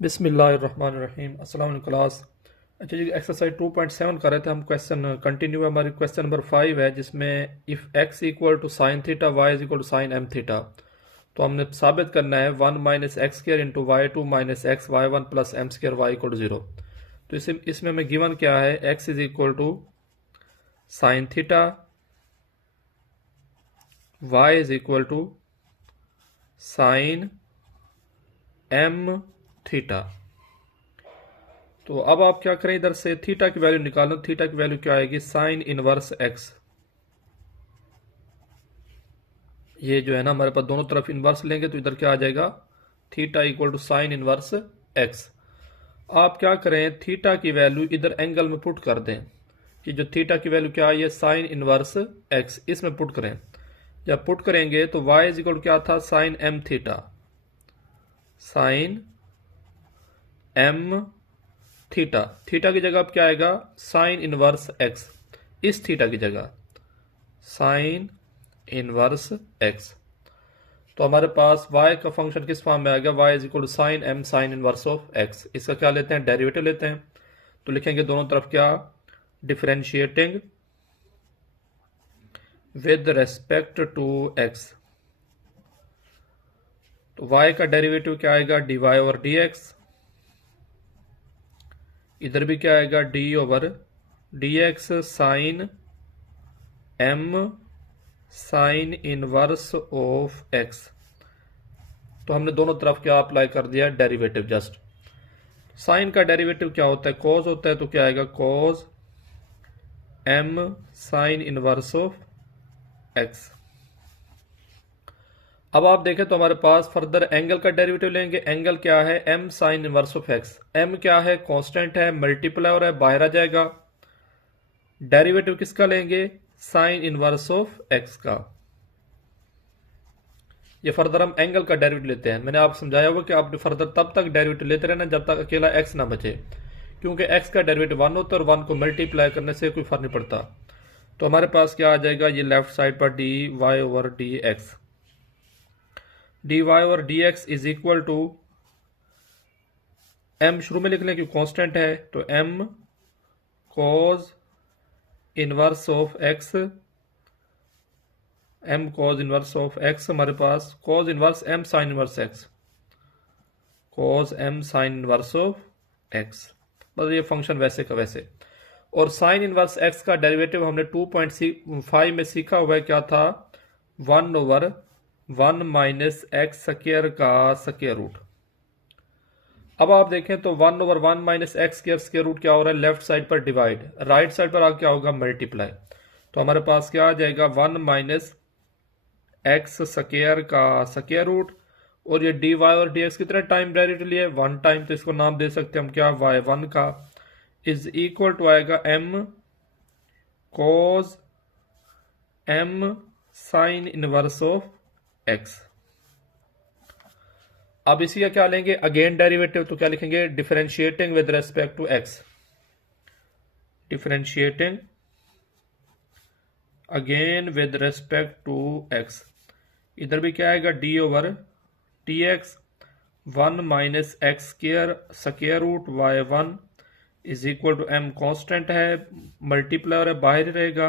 बिस्मिल्लाहिर्रहमानिर्रहीम। अस्सलाम वालेकुम क्लास। अच्छा जी, एक्सरसाइज 2.7 कर रहे थे हम। क्वेश्चन कंटिन्यू है, हमारी क्वेश्चन नंबर 5 है, जिसमें if x equal to sine theta y is equal to sine m theta. तो हमने साबित करना है 1 minus x square into y 2 minus x y 1 plus m square y equal to 0। तो इसमें हमें गिवन क्या है, x is equal to sine theta, y is equal to sine m theta. तो अब आप क्या करें, इधर से थीटा की वैल्यू निकालो। थीटा की वैल्यू क्या आएगी, साइन इनवर्स एक्स। ये जो है ना, हमारे पास दोनों तरफ इनवर्स लेंगे तो इधर क्या आ जाएगा, theta equal to sine inverse x. आप क्या करें, थीटा की वैल्यू इधर एंगल में पुट कर दें कि जो थीटा की वैल्यू क्या आई है, साइन इनवर्स एक्स, इसमें पुट करें। जब पुट करेंगे तो वाई इज इक्वल क्या था, sine m theta. Sine m theta, theta की जगह अब क्या आएगा, साइन इनवर्स एक्स। इस थीटा की जगह साइन इनवर्स एक्स। तो हमारे पास y का फंक्शन किस फॉर्म में आ गया, y is equal to sine m sine inverse of x। इसका क्या लेते हैं, डेरिवेटिव लेते हैं। तो लिखेंगे दोनों तरफ क्या, differentiating with respect to x। तो y का डेरिवेटिव क्या आएगा, dy ओवर dx। इधर भी क्या आएगा, d over dx sine m sine inverse of x। तो हमने दोनों तरफ क्या अप्लाई कर दिया, डेरिवेटिव। जस्ट साइन का डेरिवेटिव क्या होता है, कॉज होता है। तो क्या आएगा, cos M sine inverse of x. अब आप देखें तो हमारे पास फर्दर एंगल का डेरिवेटिव लेंगे। एंगल क्या है, m sine inverse of x. M क्या है, कांस्टेंट है, मल्टीप्लाई हो रहा है, बाहर आ जाएगा। डेरिवेटिव किसका लेंगे, साइन इनवर्स ऑफ एक्स का। ये फर्दर हम एंगल का डेरिवेटिव लेते हैं। मैंने आप समझाया हुआ कि आप फर्दर तब तक डेरिवेटिव लेते रहना जब तक अकेला एक्स ना बचे, क्योंकि एक्स का डेरिवेटिव 1 होता है और 1 को मल्टीप्लाई करने से कोई फर्क नहीं पड़ता। तो हमारे पास क्या आ जाएगा, ये लेफ्ट साइड पर D Y over D x. D Y over D x is equal to, M शुरू में लिख लें क्योंकि कांस्टेंट है। तो M cos inverse of x, M cos inverse of X. हमारे पास cos inverse M sine inverse X, cos M sine inverse of X. मतलब ये फंक्शन वैसे का वैसे। और साइन इनवर्स एक्स का डेरिवेटिव हमने 2.5 में सीखा हुआ है, क्या था, 1 ओवर 1 माइनस एक्स स्क्वायर का स्क्वायर रूट। अब आप देखें तो 1 over 1 minus x square root क्या हो रहा है, लेफ्ट साइड पर डिवाइड, राइट साइड पर क्या होगा, मल्टीप्लाई। तो हमारे पास क्या आ जाएगा, 1 माइनस एक्स स्क्वायर का स्क्वायर रूट। और ये डी वाई और डी एक्स कितने टाइम डेरिवेटिव लिए, 1 टाइम। तो इसको नाम दे सकते हैं हम क्या, y1 का, इज इक्वल टू आएगा m cause m sine inverse of x। अब इसी का क्या लेंगे, अगेन डेरिवेटिव। तो क्या लिखेंगे, differentiating with respect to x। Differentiating again with respect to x। इधर भी क्या आएगा, d over t x 1 minus x square root y1 is equal to m constant है, मल्टीप्लाई है, बाहर ही रहेगा।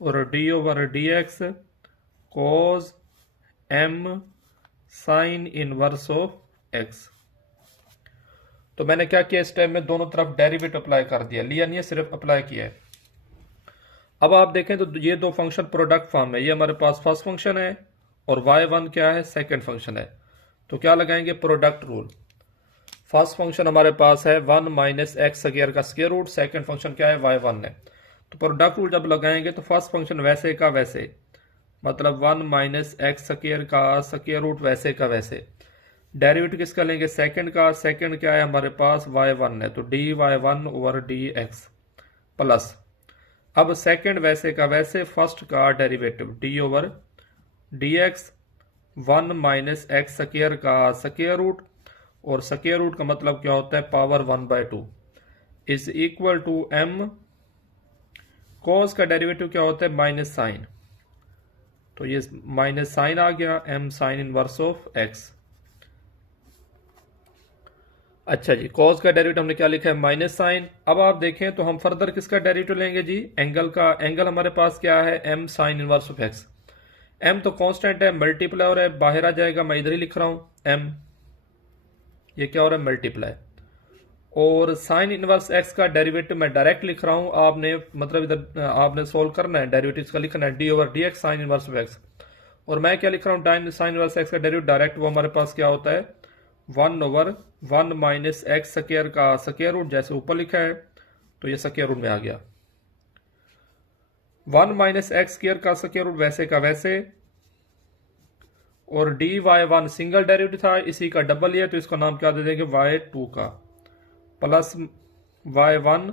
और d over D x cos m sine inverse of x। तो मैंने क्या किया, इस टाइम में दोनों तरफ डेरिवेटिव अप्लाई कर दिया, लिया नहीं है, सिर्फ अप्लाई किया है। अब आप देखें तो ये दो फंक्शन प्रोडक्ट फॉर्म है। ये हमारे पास फर्स्ट फंक्शन है और y1 क्या है, सेकंड फंक्शन है। तो क्या लगाएंगे, प्रोडक्ट रूल। फर्स्ट फंक्शन हमारे पास है 1 माइनस एक्स स्क्वायर का स्क्वायर रूट, सेकंड फंक्शन क्या है, y1 है। तो प्रोडक्ट रूल जब लगाएंगे तो फर्स्ट फंक्शन वैसे का वैसे, मतलब 1 माइनस एक्स स्क्वायर का स्क्वायर रूट वैसे का वैसे। डेरिवेटिव किसका लेंगे, सेकंड का। सेकंड क्या है हमारे पास, y1 है। तो d y1 over D x plus, अब सेकंड वैसे का वैसे, फर्स्ट का derivative D over D x 1 minus x square का स्क्वायर रूट। और स्क्वायर रूट का मतलब क्या होता है, power 1/2 is equal to m cos का डेरिवेटिव क्या होता है, माइनस साइन। तो ये माइनस साइन आ गया, m sine inverse of x। अच्छा जी, कॉज का डेरिवेटिव हमने क्या लिखा है, माइनस साइन। अब आप देखें तो हम फर्दर किसका डेरिवेटिव लेंगे जी, एंगल का। एंगल हमारे पास क्या है, m sine inverse of x. M तो कांस्टेंट है, मल्टीप्लाई हो रहा है, बाहर आ जाएगा, मैं इधर ही लिख रहा हूं एम, ये क्या हो रहा है, मल्टीप्लाई। और साइन इनवर्स एक्स का डेरिवेटिव मैं डायरेक्ट लिख रहा हूं, आपने मतलब इधर आपने सोल्व करना है, डेरिवेटिव का लिखना है D over D x sign inverse of x. और मैं क्या लिख रहा हूँ, टाइम साइन इनवर्स एक्स का डेरिवेटिव डायरेक्ट, वो हमारे पास क्या होता है, 1/1 माइनस एक्स स्क्वायर का स्क्वायर रूट, जैसे ऊपर लिखा है तो ये स्क्वायर रूट में आ गया। 1 माइनस एक्स स्क्वायर का स्क्वायर रूट वैसे का वैसे, और d y one single derivative था, इसी का डबल है तो इसका नाम क्या दे देंगे, y2 का, प्लस y1,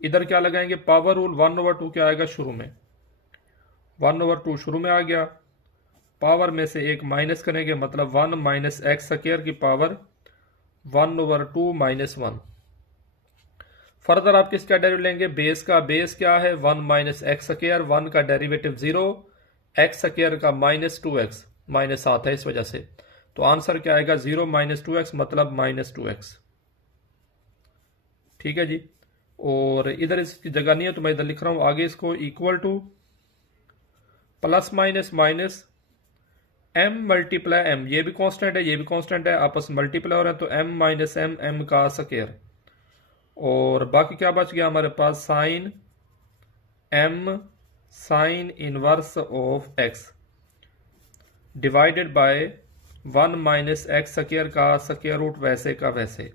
इधर क्या लगाएंगे, पावर रूल, 1/2 क्या आएगा शुरू में, 1/2 शुरू में आ गया, पावर में से एक माइनस करेंगे, मतलब 1 माइनस एक्स स्क्वायर की पावर 1/2 माइनस 1। फर्दर आप किसका डेरिवेटिव लेंगे, बेस का। बेस क्या है, 1 माइनस एक्स स्क्वायर, 1 का डेरिवेटिव 0, एक्स स्क्वायर का -2x, माइनस आता है इस वजह से, तो आंसर क्या आएगा, 0 माइनस 2x, मतलब -2x। ठीक है जी। और इधर इसकी जगह नहीं है तो मैं इधर लिख रहा हूं आगे इसको, equal two plus minus minus m multiply m, ये भी कांस्टेंट है, ये भी कांस्टेंट है, आपस में मल्टीप्लाई हो रहे हैं, तो m माइनस m, m का स्क्वायर। और बाकी क्या बच गया हमारे पास, sine m sine inverse of x divided by 1 minus x square का स्क्वायर रूट, वैसे का वैसे।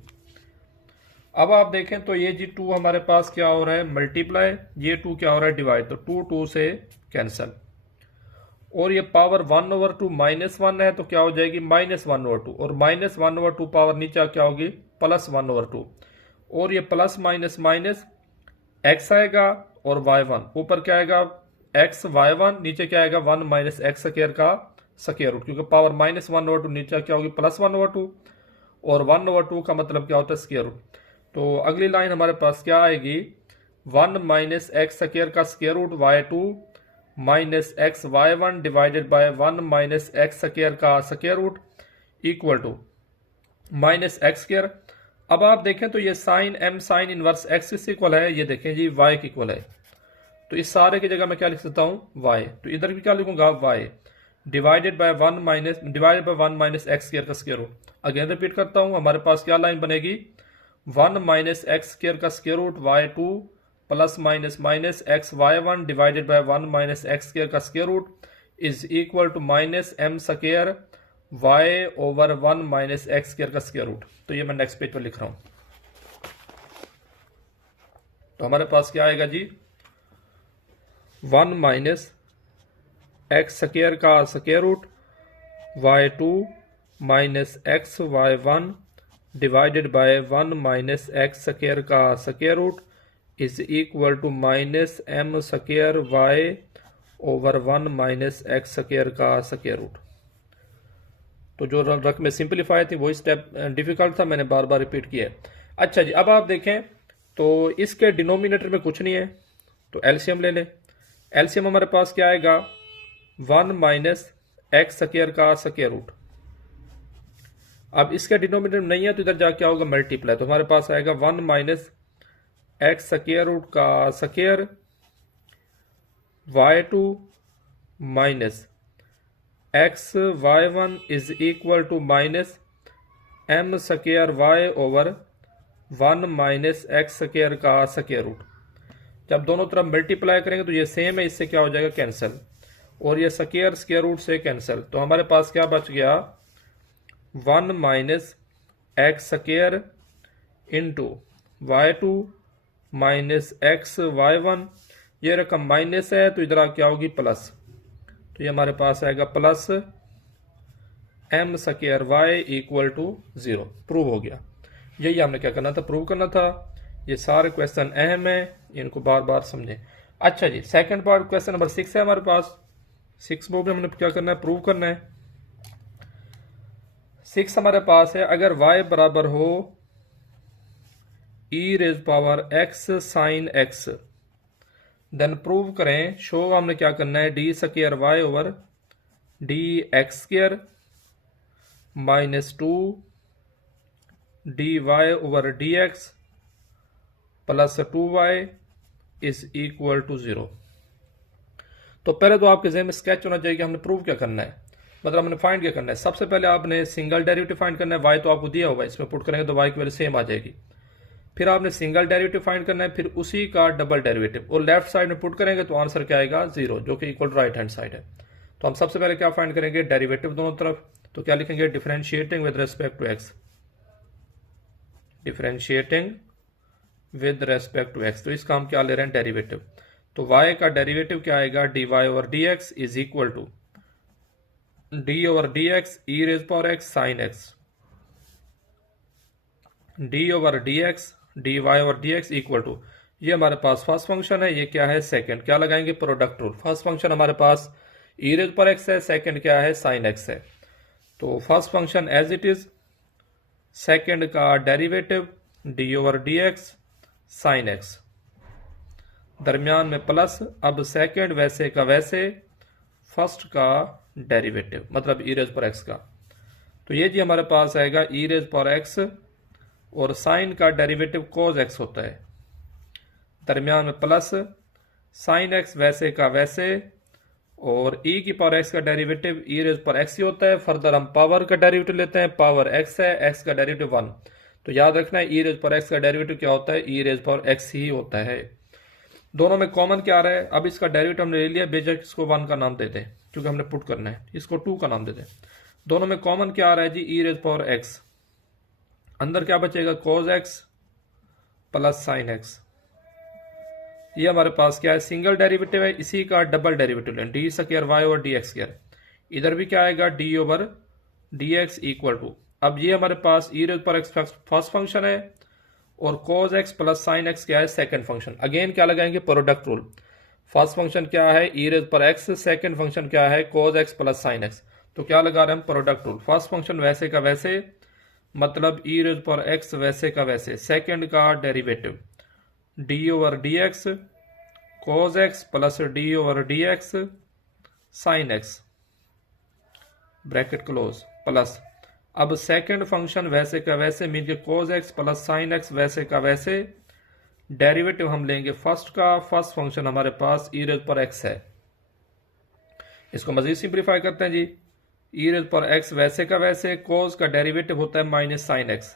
अब आप देखें तो ये जी 2 हमारे पास क्या हो रहा है, मल्टीप्लाई, ये 2 क्या हो रहा है, डिवाइड, तो 2 से कैंसल। और ये पावर 1/2 -1 है तो क्या हो जाएगी, -1/2, और -1/2 पावर नीचे क्या होगी, +1/2। और ये प्लस माइनस माइनस एक्स आएगा और y1, ऊपर क्या आएगा, x y1, नीचे क्या आएगा, 1 माइनस एक्स स्क्वायर का स्क्वायर रूट, क्योंकि पावर -1/2, नीचे क्या होगी, +1/2, और 1/2 का मतलब क्या होता है, स्क्वायर रूट। तो अगली लाइन हमारे पास क्या आएगी, 1 माइनस एक्स स्क्वायर का square root y2 minus x y1 divided by 1 minus x square का square root equal to minus x square. अब आप देखें तो ये sine m sine inverse x किस इक्वल है, ये देखें जी y के इक्वल है, तो इस सारे की जगह मैं क्या लिख सकता हूं, y, तो इधर भी क्या लिखूंगा, y divided by 1 minus x square का स्क्वायर रूट। अगेन रिपीट करता हूं, हमारे पास क्या लाइन बनेगी, 1 माइनस एक्स स्क्वायर का square root y2 plus minus minus x y1 divided by 1 minus x square का square root is equal to minus m square y/1 minus x square का square root. तो ये मैं next page पर लिख रहा हूं, तो हमारे पास क्या आएगा जी, 1 माइनस एक्स स्क्वायर का square root y2 minus x y1 divided by 1 minus x square का square root is equal to minus m square y/1 minus x square का स्क्वायर रूट। तो जो रकमें सिंपलीफाई थी वही स्टेप डिफिकल्ट था, मैंने बार बार repeat किया है। अच्छा जी, अब आप देखें तो इसके डिनोमिनेटर में कुछ नहीं है, तो एलसीएम ले लें। एलसीएम हमारे पास क्या आएगा, 1 माइनस एक्स स्क्वायर का स्क्वायर रूट। अब इसका डिनोमिनेटर नहीं है तो इधर जाके क्या होगा, मल्टीप्लाई, तो हमारे पास आएगा 1 माइनस एक्स स्क्वायर रूट का square y2 minus x y1 is equal to minus m square y/1 minus x square का स्क्वायर रूट। जब दोनों तरफ मल्टीप्लाई करेंगे तो ये सेम है, इससे क्या हो जाएगा, कैंसिल, और ये स्क्वायर स्क्वायर रूट से कैंसिल, तो हमारे पास क्या बच गया, 1 minus x square into y2 minus x y1, ये रकम माइनस है तो इधर क्या होगी, प्लस, तो ये हमारे पास आएगा plus m square y equal to 0। Prove हो गया। यही हमने क्या करना था, प्रूव करना था। ये सारे क्वेश्चन अहम है, इनको बार बार समझें। अच्छा जी, सेकंड पार्ट क्वेश्चन नंबर 6 है हमारे पास। 6 में हमने क्या करना है, प्रूव करना है। 6 हमारे पास है, अगर y बराबर हो e⁻x sine x, then prove करें, शो हमने क्या करना है, d square y over D x square minus 2 d Y over D x plus 2y is equal to 0। तो पहले तो आपके ज़हन में स्केच होना चाहिए कि हमने प्रूव क्या करना है, मतलब हमने फाइंड क्या करना है। सबसे पहले आपने सिंगल डेरिवेटिव फाइंड करना है, y तो आपको दिया हुआ है, इसमें पुट करेंगे तो y की वैल्यू सेम आ जाएगी। फिर आपने सिंगल डेरिवेटिव फाइंड करना है, फिर उसी का डबल डेरिवेटिव, और लेफ्ट साइड में पुट करेंगे तो आंसर क्या आएगा 0, जो कि इक्वल राइट हैंड साइड है। तो हम सबसे पहले क्या फाइंड करेंगे, डेरिवेटिव दोनों तरफ। तो क्या लिखेंगे, differentiating with respect to x, differentiating with respect to x. तो इसका हम क्या ले रहे हैं, डेरिवेटिव। तो y का डेरिवेटिव क्या आएगा, d Y over D x is equal to d over D x e raise power x sine x, d over D x D Y over D x equal to, ये हमारे पास first function है, ये क्या है second. क्या लगाएंगे, product rule. First function हमारे पास ई रेज पावर एक्स है, सेकंड क्या है, साइन एक्स है। तो first function as it is, second का derivative D over D x sine X, दरमियान में प्लस। अब सेकंड वैसे का वैसे, फर्स्ट का डेरिवेटिव मतलब ई रेज पर एक्स का। तो ये जी हमारे पास आएगा ई रेज पर एक्स, और साइन का डेरिवेटिव कोज एक्स होता है, दरमियान में प्लस, साइन एक्स वैसे का वैसे, और ई की पावर एक्स का डेरिवेटिव ई रेज पर एक्स ही होता है। फर्दर हम पावर का डेरिवेटिव लेते हैं, पावर एक्स है, एक्स का डेरिवेटिव 1। तो याद रखना है ई रेज पर एक्स का डेरिवेटिव क्या होता है, ई रेज पर एक्स ही होता है। दोनों में कॉमन क्या आ रहा है, अब इसका डेरिवेटिव हमने ले लिया, बेशक इसको 1 का नाम देते हैं क्योंकि हमने पुट करना है, इसको 2 का नाम देते हैं। दोनों में कॉमन क्या आ रहा है जी, ई रेज पावर एक्स, अंदर क्या बचेगा, cos x plus sine x. ये हमारे पास क्या है, सिंगल डेरिवेटिव है, इसी का डबल डेरिवेटिव लें, d square Y over D x square. इधर भी क्या आएगा, d over D x equal to, अब ये हमारे पास ई रेज पर एक्स फर्स्ट फंक्शन है, और cos x plus sine x क्या है, सेकंड फंक्शन। अगेन क्या लगाएंगे, प्रोडक्ट रूल। फर्स्ट फंक्शन क्या है, ई रेज पर एक्स, सेकंड फंक्शन क्या है, cos x plus sine x. तो क्या लगा रहे हैं हम, प्रोडक्ट रूल। फर्स्ट फंक्शन वैसे का वैसे, मतलब ई रेज पर एक्स वैसे का वैसे, सेकंड का derivative D over D X cos x plus D over D x sine X, bracket close, plus. अब सेकंड फंक्शन वैसे का वैसे मीन के cos x plus sine X वैसे का वैसे, डेरिवेटिव हम लेंगे फर्स्ट का, फर्स्ट फंक्शन हमारे पास ई रेज पर एक्स है। इसको मजीद सिंप्लीफाई करते हैं जी, ई रेज पर एक्स वैसे का वैसे, कोज का डेरिवेटिव होता है minus sine x,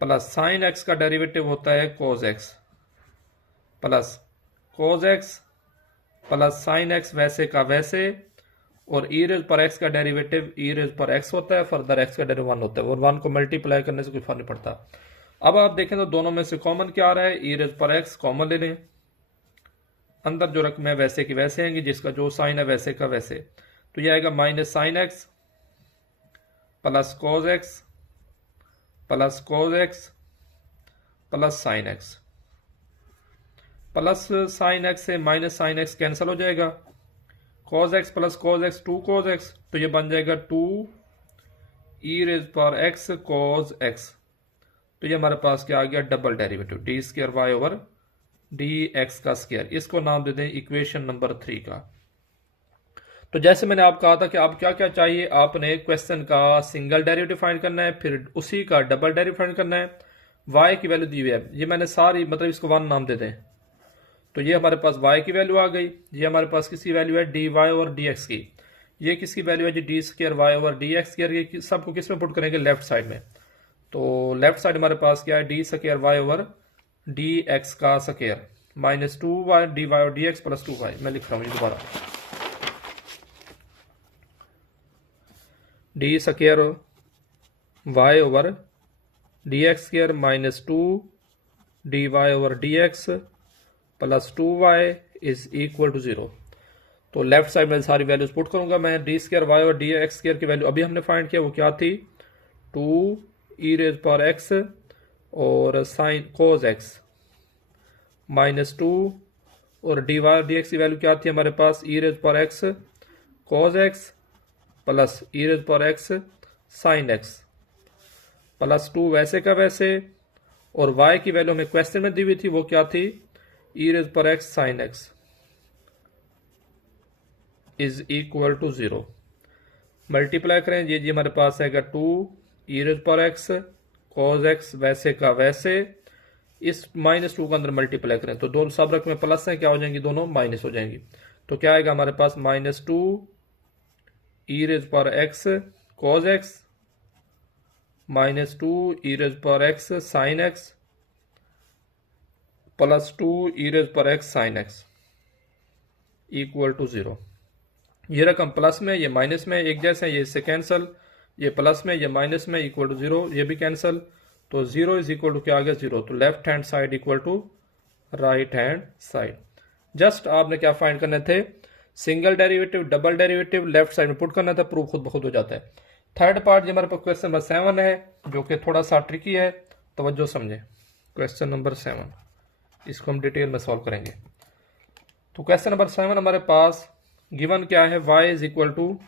plus sine x का डेरिवेटिव होता है cos x, plus cos x plus sine X वैसे का वैसे, और ई रेज पर एक्स का डेरिवेटिव ई रेज पर एक्स होता है, फर्दर एक्स का डेरिवेटिव 1 होता है, और 1 को मल्टीप्लाई करने से कोई फर्क नहीं पड़ता। अब आप देखें तो दोनों में से कॉमन क्या आ रहा है, ई रेज पर एक्स कॉमन ले लें, अंदर जो रकम है वैसे की वैसे आएंगी, जिसका जो साइन है वैसे का वैसे। तो ये आएगा minus sine x plus cos x plus cos x plus sine x, plus sine X से माइनस साइन एक्स कैंसिल हो जाएगा, cos x plus cos x 2 cos x, तो ये बन जाएगा 2 ई रेज पर x cos x। तो ये हमारे पास क्या आ गया, double derivative d square Y over D x का स्क्वायर। इसको नाम दे दें इक्वेशन नंबर 3 का। तो जैसे मैंने आप कहा था कि आप क्या क्या चाहिए, आपने क्वेश्चन का सिंगल डेरिवेटिव फाइंड करना है, फिर उसी का डबल डेरिवेटिव फाइंड करना है, y की वैल्यू दी हुई है, ये मैंने सारी मतलब इसको 1 नाम दे दें। तो ये हमारे पास y की वैल्यू आ गई, ये हमारे पास किसकी वैल्यू है, D Y over D x की। ये किसकी वैल्यू है जी, D square Y over D x square. ये सबको किस में पुट करेंगे, लेफ्ट साइड में। तो लेफ्ट साइड हमारे पास क्या है, d square Y over D x का square minus 2y d Y over D x plus 2y। मैं लिख रहा हूँ दोबारा, d square Y over D x square minus 2 d Y over D x plus 2y is equal to 0। तो left side में सारी values put करूंगा मैं। डी स्क्वायर वाई और डी एक्स स्क्वायर की वैल्यू अभी हमने फाइंड किया, वो क्या थी, 2 ई रेज पावर एक्स और साइन कोज एक्स माइनस 2, और डी वाई डी एक्स की वैल्यू क्या थी हमारे पास, ई raise power x cos x plus e raise power x sine x plus 2 वैसे का वैसे, और y की वैल्यू हमें क्वेश्चन में दी हुई थी, वो क्या थी, ई रेज पर x sine x is equal to 0। Multiply करें, ये जी हमारे पास आएगा 2 e raise power x cos x वैसे का वैसे, इस -2 के अंदर मल्टीप्लाई करें तो दोनों सब रकमें प्लस हैं, क्या हो जाएंगी, दोनों माइनस हो जाएंगी। तो क्या आएगा हमारे पास -2 e raise power x cos x -2 e raise power x sine x +2 e raise power x sine x equal to 0। ये रकम प्लस में, ये माइनस में, एक जैसे हैं, ये इससे कैंसल, ये प्लस में, ये माइनस में, इक्वल टू 0, ये भी कैंसल। तो 0 इज इक्वल टू क्या आ गया, 0। तो left hand side equal to right hand side. Just आपने क्या फाइंड करने थे, single derivative, double derivative left side में पुट करना था, प्रूफ खुद ब खुद हो जाता है। थर्ड पार्ट जो हमारे पास क्वेश्चन नंबर 7 है, जो कि थोड़ा सा ट्रिकी है, तवज्जो समझे। क्वेश्चन नंबर 7 इसको हम डिटेल में सॉल्व करेंगे। तो क्वेश्चन नंबर 7 हमारे पास गिवन क्या है, y is equal to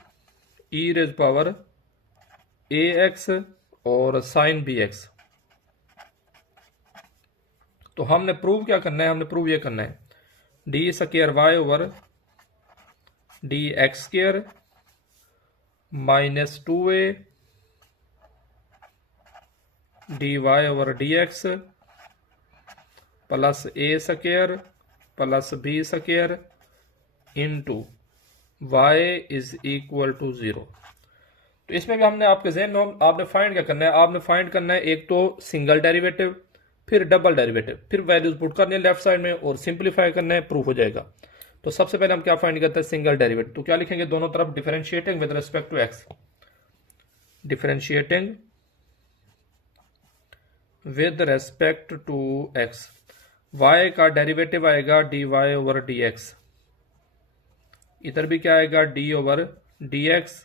e raise power a x और साइन बी एक्स। तो हमने प्रूव क्या करना है, हमने प्रूव ये करना है d square Y over D x square -2a d Y over D x plus a square plus b square into y is equal to 0। तो इसमें भी हमने आपके ज़हन में आपने फाइंड क्या करना है, आपने फाइंड करना है एक तो सिंगल डेरिवेटिव, फिर डबल डेरिवेटिव, फिर वैल्यूज पुट करनी है लेफ्ट साइड में और सिंप्लीफाई करना है, प्रूफ हो जाएगा। तो सबसे पहले हम क्या फाइंड करते हैं, सिंगल डेरिवेटिव। तो क्या लिखेंगे, दोनों तरफ differentiating with respect to x, differentiating with respect to x. y का डेरिवेटिव आएगा dy ओवर dx, इधर भी क्या आएगा d over dx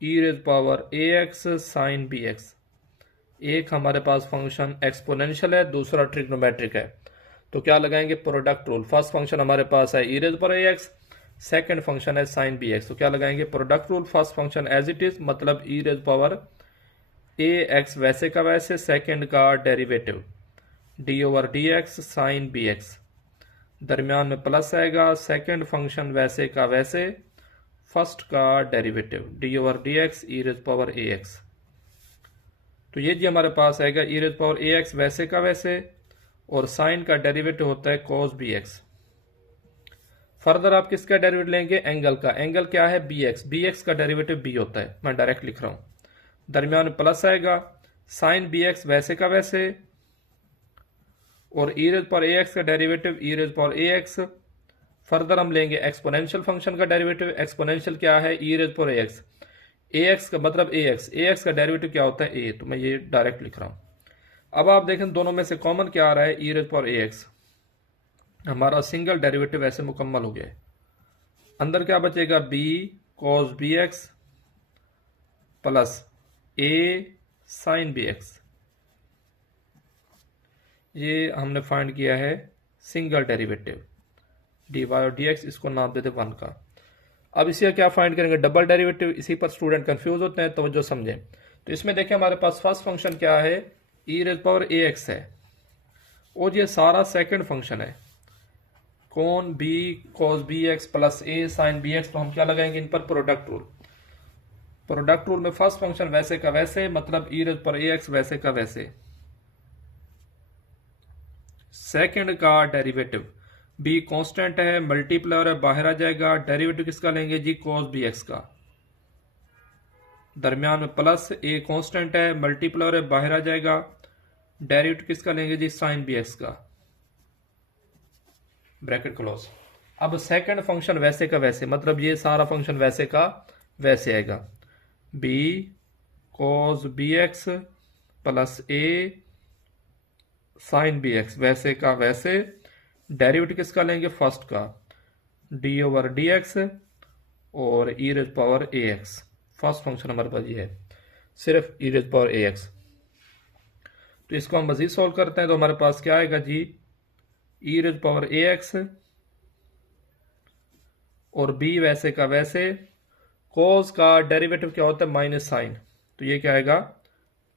e raise power ax sine bx। एक हमारे पास फंक्शन एक्सपोनेंशियल है, दूसरा ट्रिग्नोमेट्रिक है। तो क्या लगाएंगे, प्रोडक्ट रूल। फर्स्ट फंक्शन हमारे पास है e raise power ax, second function है साइन bx। तो क्या लगाएंगे, product rule. First function as it is, मतलब ई रेज पावर ax वैसे का वैसे, सेकंड का derivative D over D x sine b x, दरमियान में प्लस आएगा, सेकंड फंक्शन वैसे का वैसे, फर्स्ट का derivative D over D x e raise power a x. तो ये जी हमारे पास आएगा e raise power a x वैसे का वैसे, और साइन का डेरिवेटिव होता है कॉस बी एक्स। फर्दर आप किसका डेरिवेटिव लेंगे, एंगल का। एंगल क्या है, बी एक्स, बी एक्स का डेरिवेटिव बी होता है, मैं डायरेक्ट लिख रहा हूं। दरमियान में प्लस आएगा, साइन बी एक्स वैसे का वैसे, और e raise power a x का derivative E raise power a x. Further हम लेंगे एक्सपोनेंशियल फंक्शन का डेरिवेटिव। एक्सपोनेंशियल क्या है, e raise power a x, A x का मतलब ए एक्स का डेरिवेटिव क्या होता है, ए। तो मैं ये डायरेक्ट लिख रहा हूं। अब आप देखें दोनों में से कॉमन क्या आ रहा है, e raise power a x. हमारा सिंगल डेरिवेटिव ऐसे मुकम्मल हो गया है। अंदर क्या बचेगा, b cos b x plus a sine b x. ये हमने फाइंड किया है सिंगल डेरिवेटिव डी वाई और डी एक्स, इसको नाम देते 1 का। अब इसी का क्या फाइंड करेंगे, डबल डेरिवेटिव। इसी पर स्टूडेंट कंफ्यूज होते हैं, तवज्जो समझें। तो इसमें देखें हमारे पास फर्स्ट फंक्शन क्या है, e raise power a x है, और ये सारा सेकंड फंक्शन है कौन, b cos b x plus a sine b x. तो हम क्या लगाएंगे इन पर, प्रोडक्ट रूल। प्रोडक्ट रूल में फर्स्ट फंक्शन वैसे का वैसे, मतलब e raise power a x वैसे का वैसे, सेकंड का डेरिवेटिव बी कांस्टेंट है, मल्टीप्लायर है, बाहर आ जाएगा। डेरिवेटिव किसका लेंगे जी, कॉस बी एक्स का। दरमियान में प्लस, ए कांस्टेंट है, मल्टीप्लायर है, बाहर आ जाएगा। डेरिवेटिव किसका लेंगे जी, साइन बी एक्स का, ब्रैकेट क्लोज। अब सेकंड फंक्शन वैसे का वैसे, मतलब ये सारा फंक्शन वैसे का वैसे आएगा। B cos b x plus a sine b x वैसे का वैसे। डेरिवेटिव किसका लेंगे, फर्स्ट का, डी ओवर डी एक्स और e raise power a x. First function हमारे पास ये है, सिर्फ ई रेज पावर ए एक्स। तो इसको हम मजीद सॉल्व करते हैं, तो हमारे पास क्या आएगा जी, ई रेज पावर ए एक्स और बी वैसे का वैसे। कॉस का डेरिवेटिव क्या होता है, माइनस साइन। तो ये क्या आएगा,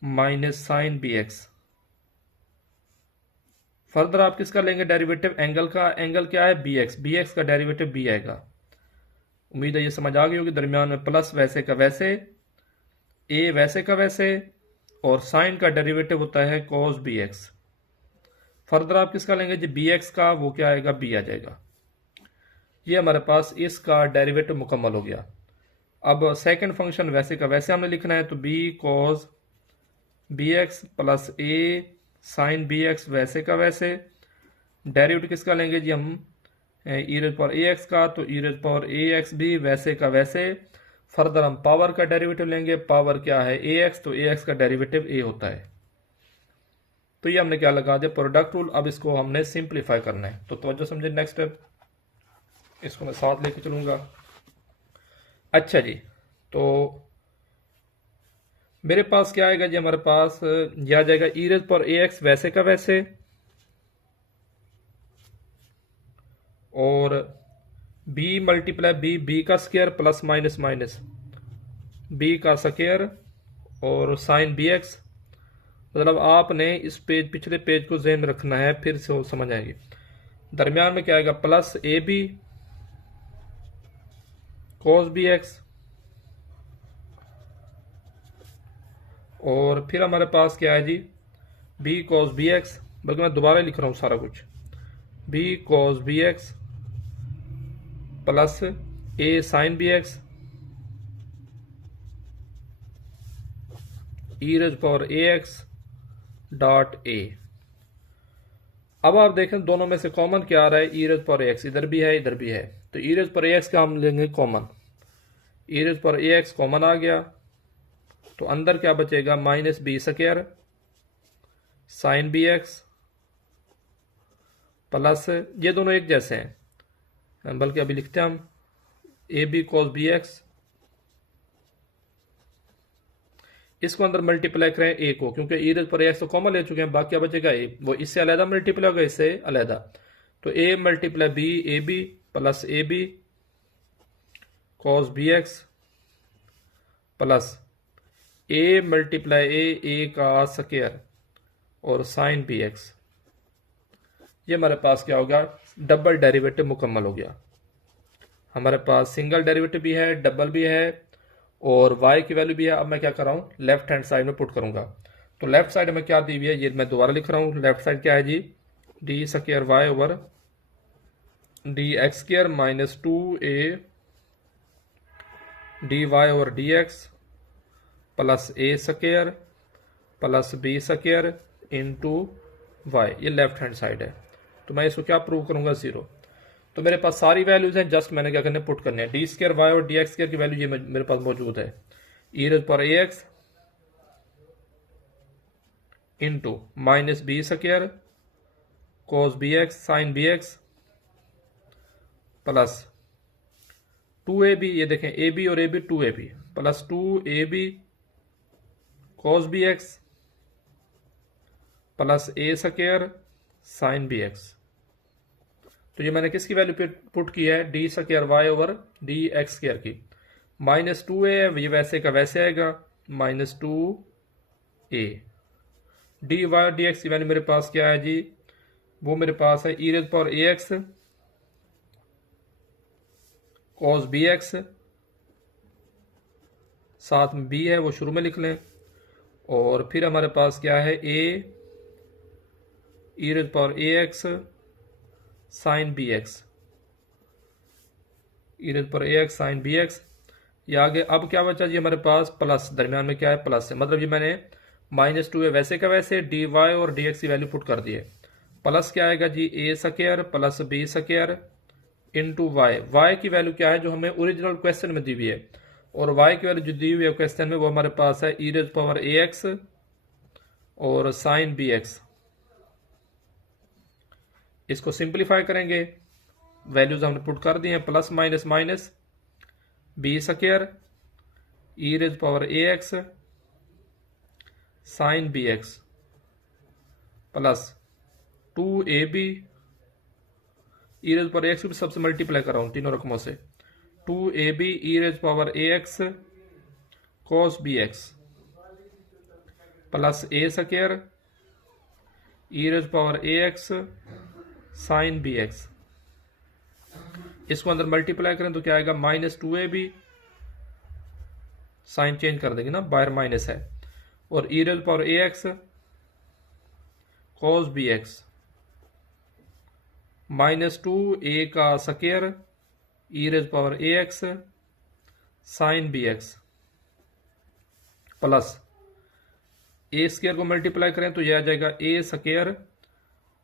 minus sine b x. Further आप किसका लेंगे डेरिवेटिव, एंगल का। एंगल क्या है, बी एक्स, बी एक्स का डेरिवेटिव बी आएगा। उम्मीद है ये समझ आ गई होगी। दरमियान में प्लस वैसे का वैसे, ए वैसे का वैसे, और साइन का डेरिवेटिव होता है cos bx। फर्दर आप किसका लेंगे जी, bx का, वो क्या आएगा, b आ जाएगा। ये हमारे पास इसका डेरिवेटिव मुकम्मल हो गया। अब सेकंड फंक्शन वैसे का वैसे हमने लिखना है, तो b cos bx plus a sine bx वैसे का वैसे। डेरिवेटिव किसका लेंगे जी हम, e रेज पावर ax का, तो e रेज पावर ax भी वैसे का वैसे। फर्दर हम पावर का डेरिवेटिव लेंगे, पावर क्या है ax, तो ax का डेरिवेटिव a होता है। तो ये हमने क्या लगा दिया, प्रोडक्ट रूल। अब इसको हमने सिंप्लीफाई करना है, तो तवज्जो समझे। नेक्स्ट स्टेप इसको मैं साथ लेके चलूंगा। अच्छा जी, तो मेरे पास क्या आएगा जी, हमारे पास ये आ जाएगा e रेज पावर ax वैसे का वैसे, और b मल्टीप्लाई b का square plus minus minus b का स्क्वायर और साइन bx। मतलब आपने इस पेज पिछले पेज को ज़हन में रखना है, फिर से वो समझ आएगी। दरमियान में क्या आएगा, प्लस ab cos bx, और फिर हमारे पास क्या है जी, b cos bx, बल्कि मैं दोबारा लिख रहा हूं सारा कुछ, b cos bx plus a sine bx e raise power ax dot a। अब आप देखें दोनों में से कॉमन क्या आ रहा है, e रेज पावर ax इधर भी है इधर भी है, तो e रेज पावर ax का हम लेंगे common, e raise power ax common आ गया, तो अंदर क्या बचेगा, minus b square sine bx plus, ये दोनों एक जैसे हैं, बल्कि अभी लिखते हैं हम a b cos b x, इसको अंदर मल्टीप्लाई करें ए को, क्योंकि ई रेज पर एक्स तो कॉमन ले चुके हैं, बाकी क्या बचेगा ए, वो इससे अलहदा मल्टीप्लाई होगा, इससे अलहदा, तो a multiply b a b plus a b cos b x plus a multiply a का स्क्वायर और साइन बी एक्स। ये हमारे पास क्या होगा, डबल डेरिवेटिव मुकम्मल हो गया। हमारे पास सिंगल डेरिवेटिव भी है, डबल भी है, और y की वैल्यू भी है। अब मैं क्या कर रहा हूँ, लेफ्ट हैंड साइड में पुट करूंगा। तो लेफ्ट साइड में क्या दी हुई है, ये मैं दोबारा लिख रहा हूँ। लेफ्ट साइड क्या है जी, D square Y over D x square minus 2a d Y over D x plus a square plus b square into y. ये लेफ्ट हैंड साइड है, तो मैं इसको क्या प्रूव करूंगा, 0। तो मेरे पास सारी वैल्यूज हैं, जस्ट मैंने क्या करना है, पुट करने हैं। डी स्क्वायर वाई और डी एक्स स्क्वायर की वैल्यू ये मेरे पास मौजूद है, e raise power a x into minus b square cos b x sine b x plus 2ab, ये देखें ए बी और a b 2ab plus 2ab cos b x plus a square sine b x. तो ये मैंने किसकी value पे put की है, d square Y over D x square की। माइनस 2a है, ये वैसे का वैसे आएगा, minus 2a d y d x की वैल्यू मेरे पास क्या है जी, वो मेरे पास है e raise power a x cos b x, साथ में b है वो शुरू में लिख लें, और फिर हमारे पास क्या है, a e raise power a x sine b x, e raise power a x sine b x. ये आगे अब क्या बचा जी हमारे पास, प्लस, दरमियान में क्या है, प्लस है, मतलब ये मैंने माइनस 2 है वैसे का वैसे, डी वाई और डी एक्स की वैल्यू पुट कर दी है। प्लस क्या आएगा जी, a square plus b square into y. Y की वैल्यू क्या है जो हमें ओरिजिनल क्वेश्चन में दी हुई है, और वाई की वैल्यू जो दी हुई है क्वेश्चन में, वो हमारे पास है e raise power a x और साइन बी एक्स। इसको सिंप्लीफाई करेंगे, वैल्यूज हमने पुट कर दी हैं, plus minus minus b square e raise power a x sine b x plus 2ab e raise power x भी सबसे मल्टीप्लाई कर रहा हूं तीनों रकमों से, 2ab e raise power a x cos b x plus a square e raise power a x sine b x. इसको अंदर मल्टीप्लाई करें तो क्या आएगा, माइनस 2ab साइन चेंज कर देंगे ना, बाहर माइनस है, और e raise power a x cos b x minus 2 a का square e raise power a x sine b x plus a square को मल्टीप्लाई करें तो यह आ जाएगा a square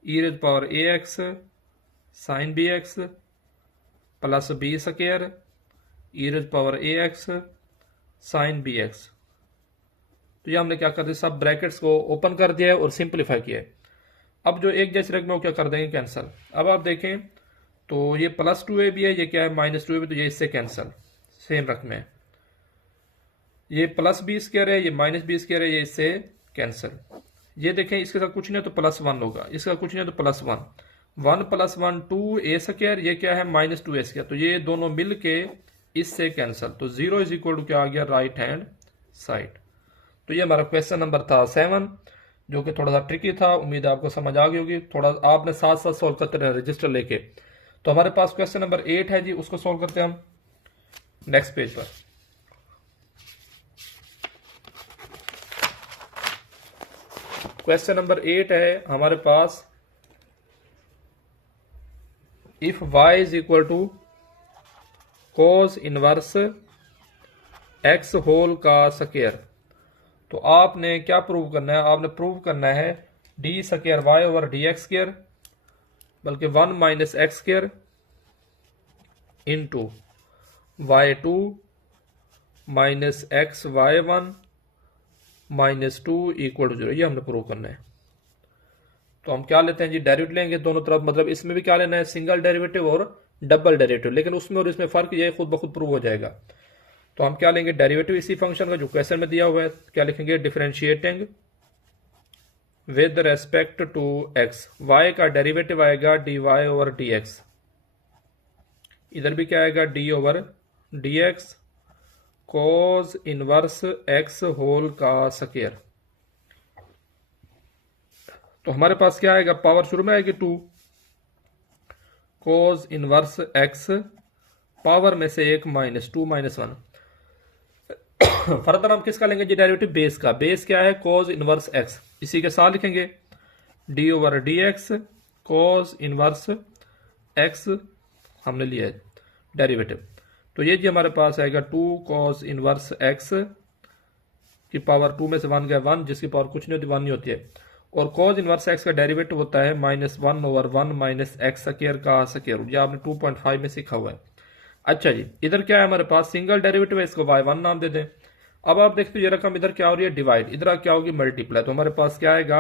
e raise power a x sine b x plus b square e raise power a x sine b x. तो ये हमने क्या कर दिया, सब ब्रैकेट्स को ओपन कर दिया है और सिंप्लीफाई किया है। अब जो एक जैसे रकम है वो क्या कर देंगे, कैंसिल। अब आप देखें तो ये प्लस 2a भी है, ये क्या है माइनस 2a भी, तो ये इससे कैंसिल, सेम रकम है। ये प्लस बी स्क्वायर है, ये माइनस बी स्क्वायर है, ये इससे कैंसिल। ये देखें इसके साथ कुछ नहीं है तो प्लस 1 होगा, इसका कुछ नहीं है तो प्लस 1, 1 + 1 2 ए स्क्वायर, ये क्या है माइनस 2 ए स्क्वायर, तो ये दोनों मिल के इससे कैंसिल। तो 0 = क्या आ गया, राइट हैंड साइड। तो ये हमारा क्वेश्चन नंबर था 7, जो कि थोड़ा सा ट्रिकी था। उम्मीद है आपको समझ आ गई होगी। थोड़ा आपने साथ साथ सॉल्व करते रहे रजिस्टर लेके। तो हमारे पास क्वेश्चन नंबर 8 है जी, उसको सॉल्व करते हैं हम नेक्स्ट पेज पर। क्वेश्चन नंबर 8 है हमारे पास, if y = cos inverse x whole का स्क्वायर, तो आपने क्या प्रूव करना है, आपने प्रूव करना है d square y over dx square, बल्कि 1 - x square into y2 minus x y1 minus 2 = 0, ये हमने प्रूव करना है। तो हम क्या लेते हैं जी, डेरिवेटिव लेंगे दोनों तरफ, मतलब इसमें भी क्या लेना है, सिंगल डेरिवेटिव और डबल डेरिवेटिव, लेकिन उसमें और इसमें फर्क ये खुद ब खुद प्रूव हो जाएगा। तो हम क्या लेंगे, डेरिवेटिव इसी फंक्शन का जो क्वेश्चन में दिया हुआ है, क्या लिखेंगे, differentiating with respect to x, y का डेरिवेटिव आएगा dy ओवर dx, इधर भी क्या आएगा d over dx cos inverse x whole का स्क्वायर। तो हमारे पास क्या आएगा, पावर शुरू में आएगी 2, cos इनवर्स x पावर में से 1 माइनस 2 माइनस 1। फर्दर हम किसका लेंगे जी, डेरिवेटिव बेस का। बेस क्या है, cos इनवर्स x, इसी के साथ लिखेंगे d over dx cos inverse x हमने लिया है डेरिवेटिव। तो ये जी हमारे पास आएगा 2 cos इनवर्स x की पावर 2 में से 1 गया 1, जिसकी पावर कुछ नहीं होती 1 नहीं होती है, और cos इनवर्स x का डेरिवेटिव होता है -1 ओवर 1 माइनस x स्क्वायर का स्क्वायर रूट, ये आपने 2.5 में सीखा हुआ है। अच्छा जी, इधर क्या है हमारे पास, सिंगल डेरिवेटिव है, इसको y1 नाम दे दें। अब आप देखते हो ये रकम इधर क्या हो रही है, डिवाइड, इधर क्या होगी, मल्टीप्लाई। तो हमारे पास क्या आएगा,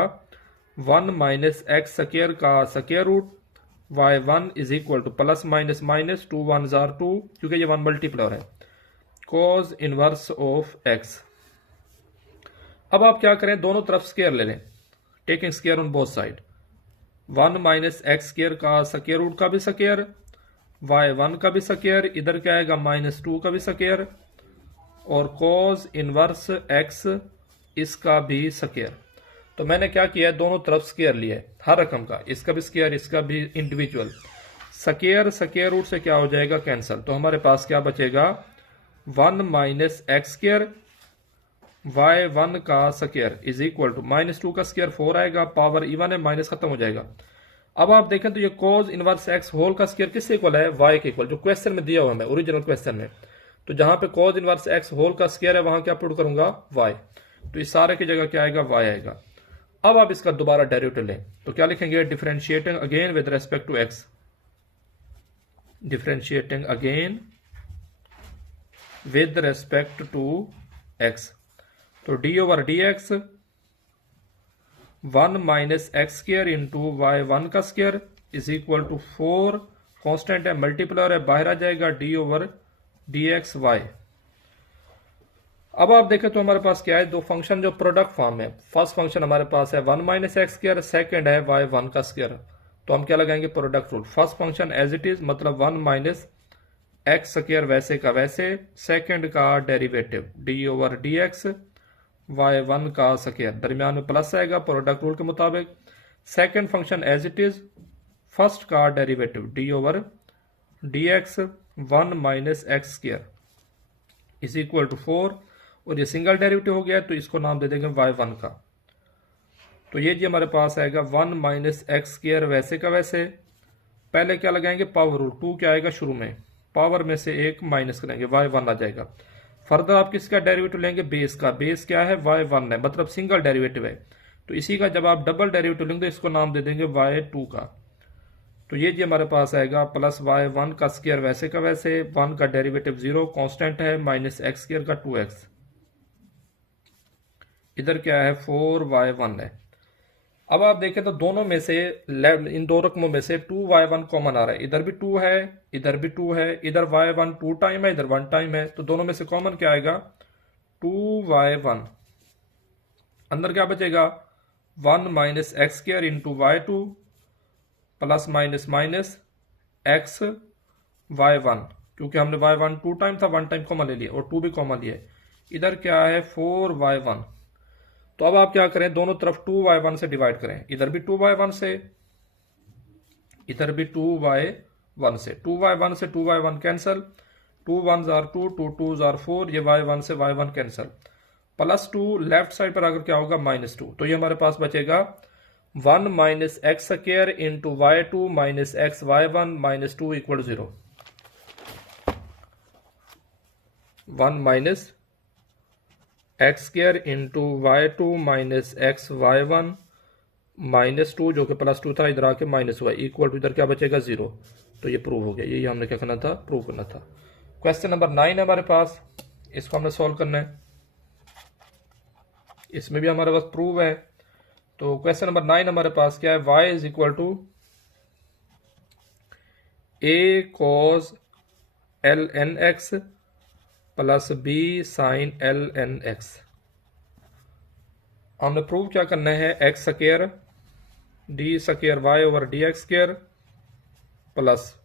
1 माइनस x स्क्वायर का square root y1 = plus minus minus 2 1 जार 2, क्योंकि ये 1 मल्टीप्लाई है, cos इनवर्स ऑफ x। अब आप क्या करें, दोनों तरफ स्क्वायर ले लें, taking square on both side, 1 minus x square का स्क्वायर रूट का भी स्क्वायर, y1 का भी स्क्वायर, इधर क्या आएगा -2 का भी स्क्वायर, और cos इनवर्स x इसका भी स्क्वायर। तो मैंने क्या किया है, दोनों तरफ स्क्वायर लिया है हर रकम का, इसका भी स्क्वायर इसका भी इंडिविजुअल स्क्वायर, स्क्वायर रूट से क्या हो जाएगा, कैंसिल। तो हमारे पास क्या बचेगा, 1 माइनस x स्क्वायर y1 का स्क्वायर = -2 का स्क्वायर 4 आएगा, पावर इवन है, माइनस खत्म हो जाएगा। अब आप देखें तो ये cos इनवर्स x होल का स्क्वायर किससे इक्वल है, y के इक्वल, जो क्वेश्चन में दिया हुआ है ओरिजिनल क्वेश्चन में। तो जहां पे cos इनवर्स x होल का स्क्वायर है वहां क्या पुट करूंगा, y, तो इस सारे की जगह क्या आएगा, y आएगा। अब आप इसका दोबारा डेरिवेटिव लें, तो क्या लिखेंगे, differentiating again with respect to x, differentiating again with respect to x। तो d over dx 1 minus x square into y1 का स्क्वायर = 4, कॉन्स्टेंट है, मल्टीप्लायर है, बाहर आ जाएगा d ओवर dx y। अब आप देखें तो हमारे पास क्या है, दो फंक्शन जो प्रोडक्ट फॉर्म है। फर्स्ट फंक्शन हमारे पास है 1 माइनस x स्क्वायर, सेकेंड है y1 का स्क्वायर। तो हम क्या लगाएंगे, product rule. First function as it is, मतलब 1 माइनस x स्क्वायर वैसे का वैसे, सेकेंड का derivative d over dx y1 का स्क्वायर, दरमियान में प्लस आएगा प्रोडक्ट रूल के मुताबिक। Second function as it is, first का derivative d over dx 1 minus x square = 4, और ये सिंगल डेरिवेटिव हो गया, तो इसको नाम दे देंगे y1 का। तो ये जी हमारे पास आएगा 1 माइनस एक्स स्क्वायर वैसे का वैसे, पहले क्या लगाएंगे पावर रूल, 2 क्या आएगा शुरू में, पावर में से एक माइनस करेंगे y1 आ जाएगा। फर्दर आप किसका डेरिवेटिव लेंगे, बेस का, बेस क्या है y1 है, मतलब सिंगल डेरिवेटिव है। तो इसी का जब आप डबल डेरिवेटिव लेंगे इसको नाम दे देंगे y2 का। तो ये जी हमारे पास आएगा प्लस y1 का स्क्वायर वैसे का वैसे, 1 का डेरिवेटिव 0 कांस्टेंट है, माइनस एक्स स्क्वायर का 2x, इधर क्या है 4y1 है। अब आप देखें तो दोनों में से, इन दो रकमों में से 2y1 कॉमन आ रहा है, इधर भी 2 है, इधर भी 2 है, इधर y1 2 टाइम है, इधर 1 टाइम है, तो दोनों में से कॉमन क्या आएगा 2y1, अंदर क्या बचेगा 1 minus x square into y2 plus minus minus x y1, क्योंकि हमने y1 2 टाइम था, 1 टाइम कॉमन ले लिया और 2 भी कॉमन लिया। इधर क्या है 4y1। तो अब आप क्या करें, दोनों तरफ 2y1 से डिवाइड करें, इधर भी 2y1 से, इधर भी 2y1 से, 2y1 से 2y1 cancel, 2 1s are 2, 2 2s are 4, ये y1 से y1 cancel, plus 2 left side पर अगर क्या होगा -2, तो ये हमारे पास बचेगा 1 minus x square into y2 minus x y1 minus 2 equal 0। 1 minus x square into y2 minus x y1 minus 2, जो कि प्लस 2 था, इधर आके माइनस हुआ, इक्वल टू इधर क्या बचेगा 0। तो ये प्रूव हो गया, यही हमने क्या करना था, प्रूव करना था। क्वेश्चन नंबर 9 है हमारे पास, इसको हमने सॉल्व करना है, इसमें भी हमारे पास प्रूव है। तो क्वेश्चन नंबर 9 हमारे पास क्या है, y is equal to a cos ln x plus b sine ln x। हमने प्रूव क्या करना है, x square d square Y over D x square plus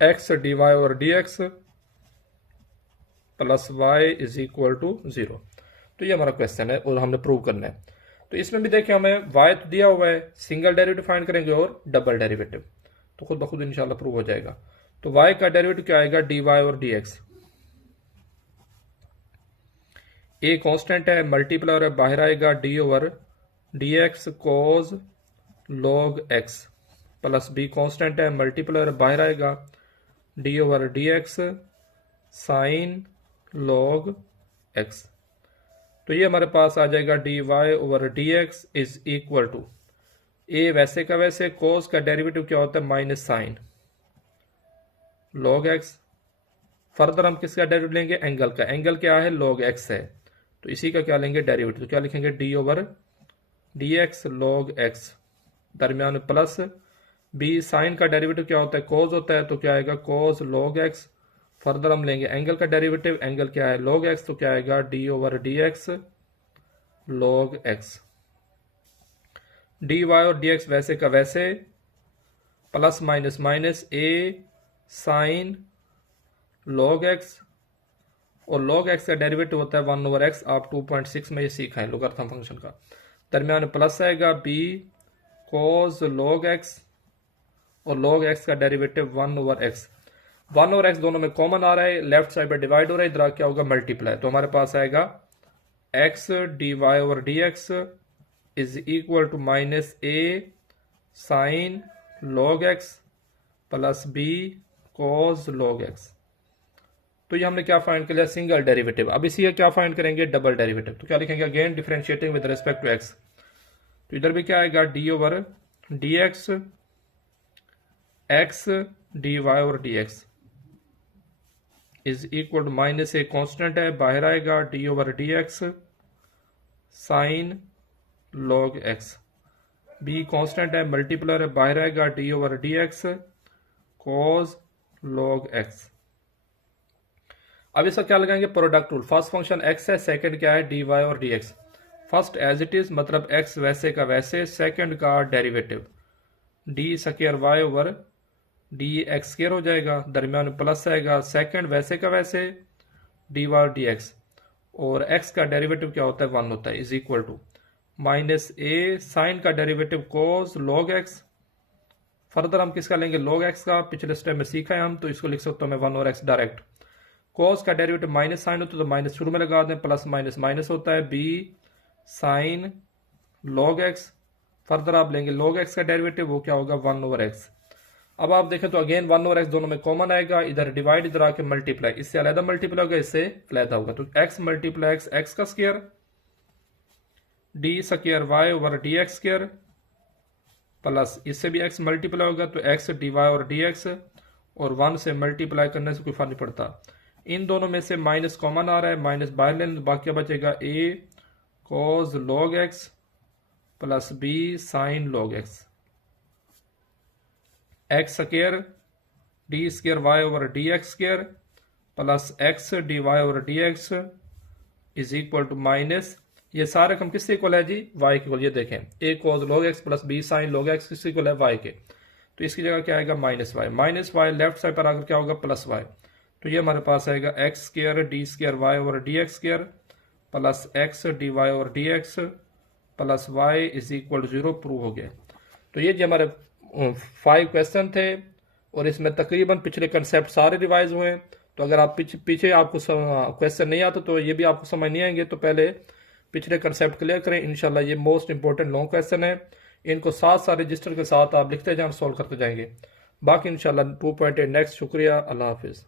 x D Y over D x plus y is equal to 0। तो ये हमारा question है और हमने प्रूव करना है। तो इसमें भी देखिए हमें y तो दिया हुआ है, सिंगल डेरिवेटिव फाइंड करेंगे और डबल डेरिवेटिव, तो खुद ब खुद इंशाल्लाह प्रूव हो जाएगा। तो y का डेरिवेटिव क्या आएगा, dy और dx, a कांस्टेंट है, मल्टीप्लायर है, बाहर आएगा d over dx cos log x plus b constant है, मल्टीप्लायर बाहर आएगा d over dx sine log x। तो ये हमारे पास आ जाएगा dy over dx is equal to a वैसे का वैसे, cos का डेरिवेटिव क्या होता है minus sine log x, further हम किसका डेरिवेटिव लेंगे, एंगल का, एंगल क्या है log x है, तो इसी का क्या लेंगे डेरिवेटिव, तो क्या लिखेंगे d over dx log x, दरमियान में प्लस b, साइन का डेरिवेटिव क्या होता है cos होता है, तो क्या आएगा cos log x, फर्दर हम लेंगे एंगल का डेरिवेटिव, एंगल क्या है log x, तो क्या आएगा d over dx log x, dy और dx वैसे का वैसे, plus minus minus a sine log x, और log x का डेरिवेटिव होता है 1 ओवर x, आप 2.6 में ये सीखा है लोगारिथम फंक्शन का, दरमियान में प्लस आएगा b cos log x, और log x का derivative 1 over x, 1 over x दोनों में कॉमन आ रहा है, लेफ्ट साइड पे डिवाइड हो रहा है, इधर क्या होगा मल्टीप्लाई, तो हमारे पास आएगा x dy over dx is equal to minus a sine log x plus b cos log x। तो ये हमने क्या फाइंड कर लिया, सिंगल डेरिवेटिव। अब इसी का क्या फाइंड करेंगे, डबल डेरिवेटिव, तो क्या लिखेंगे again differentiating with respect to x, तो इधर भी क्या आएगा d over dx x dy over dx is equal to minus a constant है, बाहर आएगा d over dx sine log x, b constant है, मल्टीप्लर है, बाहर आएगा d over dx cos log x। अब इसका क्या लगाएंगे, product rule, first function x है, सेकंड क्या है dy और dx, first as it is मतलब x वैसे का वैसे, सेकंड का derivative d square y over dx square हो जाएगा, दरमियान में प्लस आएगा, सेकंड वैसे का वैसे dy और dx, और x का डेरिवेटिव क्या होता है 1 होता है, is equal to minus a sine का derivative cos log x, further हम किसका लेंगे log x का, पिछले स्टेप में सीखा है हम, तो इसको लिख सकता हूं मैं 1 और x डायरेक्ट, cos का डेरिवेटिव माइनस साइन होता है तो माइनस शुरू में लगा दें, प्लस माइनस माइनस होता है, b sine log x। Further आप लेंगे log x का डेरिवेटिव, वो क्या होगा 1/x। अब आप देखें तो अगेन 1/x दोनों में कॉमन आएगा, इधर डिवाइड इधर आके मल्टीप्लाई, इससे अलग मल्टीप्लाई होगा, इससे अलग होगा, तो x मल्टीप्लाई x का square d square y over dx square plus इससे भी x मल्टीप्लाई होगा तो x dy और dx, और 1 से मल्टीप्लाई करने से कोई फर्क नहीं पड़ता। इन दोनों में से माइनस कॉमन आ रहा है, माइनस बाहर लेने, बाकी बचेगा a cos log x plus b sine log x, x square d square Y over D x square plus x D Y over D x is equal to minus, ये सारे रकम किससे इक्वल है जी, Y के equal. ये देखें a cos log x plus b sine log x किससे equal है, वाई के, तो इसकी जगह क्या आएगा माइनस वाई लेफ्ट साइड पर आकर क्या होगा प्लस वाई, तो ये हमारे पास आएगा x square d square Y over D x square plus x D Y over D x plus y is equal to 0, prove हो गया। तो ये जो हमारे 5 क्वेश्चन थे और इसमें तकरीबन पिछले कंसेप्ट सारे रिवाइज हुए हैं। तो अगर आप पीछे आपको क्वेश्चन नहीं आता तो ये भी आपको समझ नहीं आएंगे, तो पहले पिछले कंसेप्ट क्लियर करें। इंशाल्लाह ये मोस्ट इंपॉर्टेंट लॉन्ग क्वेश्चन है, इनको साथ साथ रजिस्टर के साथ आप लिखते जाएं, सॉल्व करते जाएंगे। बाकी इंशाल्लाह 2.8 नेक्स्ट। शुक्रिया, अल्लाह हाफिज़।